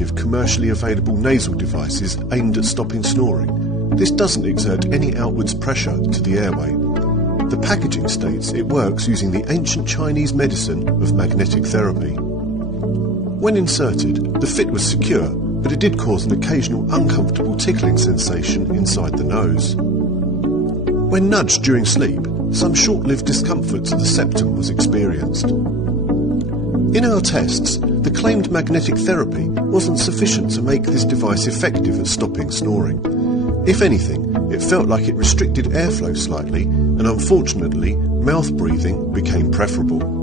majority of commercially available nasal devices aimed at stopping snoring. This doesn't exert any outwards pressure to the airway. The packaging states it works using the ancient Chinese medicine of magnetic therapy. When inserted, the fit was secure, but it did cause an occasional uncomfortable tickling sensation inside the nose. When nudged during sleep, some short-lived discomfort to the septum was experienced. In our tests, the claimed magnetic therapy wasn't sufficient to make this device effective at stopping snoring. If anything, it felt like it restricted airflow slightly, and unfortunately, mouth breathing became preferable.